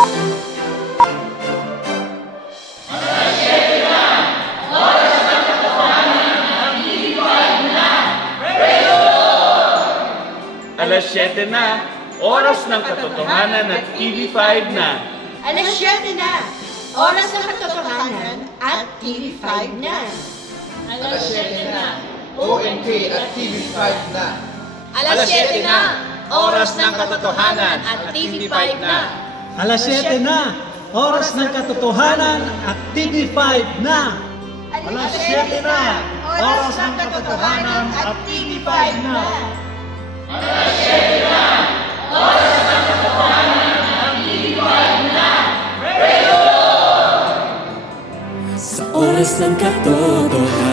Alas 7 na, oras ng katotohanan at TV5 na. Alas 7 na, oras ng katotohanan at TV5 na. Alas 7 na, ONK at TV5 na. Alas 7 na, oras ng katotohanan at TV5 na. Alas 7 na, oras ng katotohanan at TV5 na. Alas 7 na, oras ng katotohanan at TV5 na. Alas 7 na, oras ng katotohanan at TV5 na. Sa oras ng katotohanan